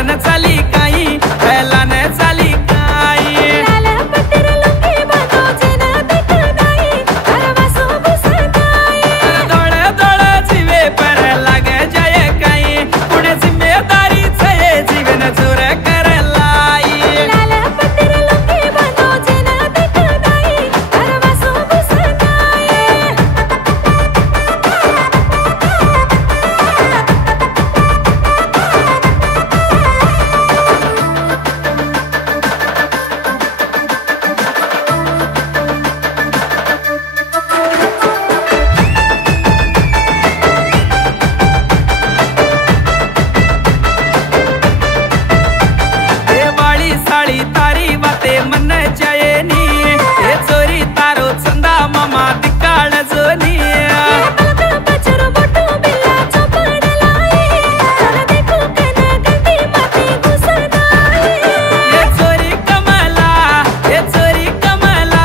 हलन चाली काही हलन चाली काही दौड़ दौड़ जीवे पर लगे जाए काही पुणे जिम्मेदारी छे जीवन जोर कर लाई साड़ी तारी बाते मन जाए नी ए चोरी तारो चंदा मामा दिकाळ जोनी ए चोरी कमला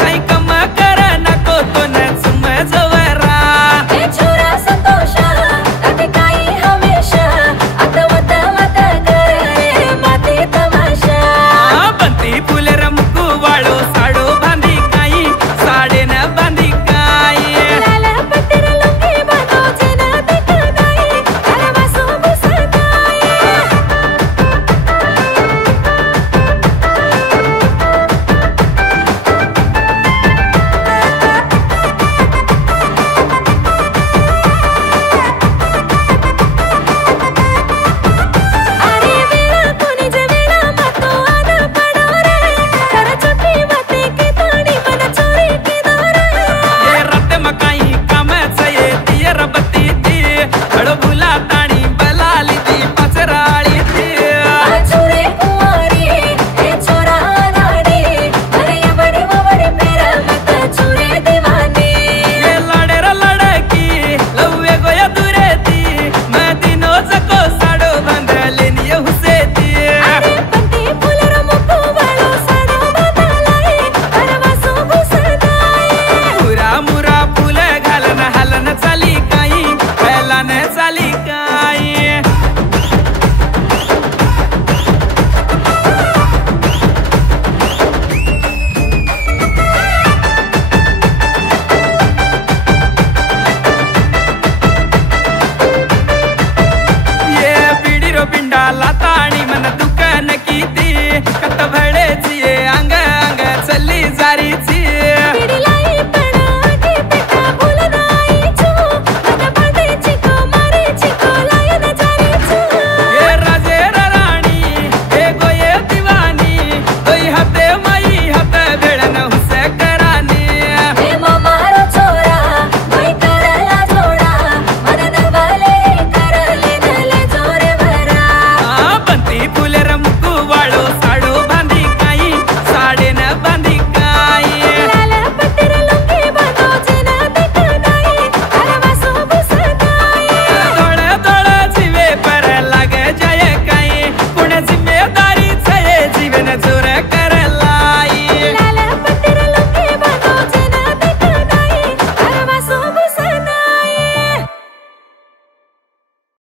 काही कम कर नको तो न सुम जवरा ए छोरा संतोष अति काही हमेशा आठवत मत करे माती तमाशा बंती फुलेर मुकू वाळो साडो बांधी काही साडे न बांधी काही लाला पट्टर लुंगी बांधो जेना दिख नाही अरे वासो घुसताय अरे वेळा कोणी जे वेळा मातो आना पडो रे कर छोटी बाते के ताणी मन चोरी के दोरे ये रत मकाई काम छे तियर बत्ती ती हळो भुला ताणी बलाली ती पचराळी ती आचुरे कुंवारी ए छोरा नाडी अरे या बड़ी ववड़ी पेरा मत चुरे दीवानी ये लड़े र लड़की लव्वे गोया दुरे ती मैं दिनो जको साडो बांधले निय हुसे ती अरे पंती फुलर मुकू वाळो साडो बांधलाय अरे वासो घुसताय मुरा मुरा फुल घालन हलन चाली काही हलन चाली काही ये बिडीरो पिंडा लाताणी मन दुकान कीती कत भय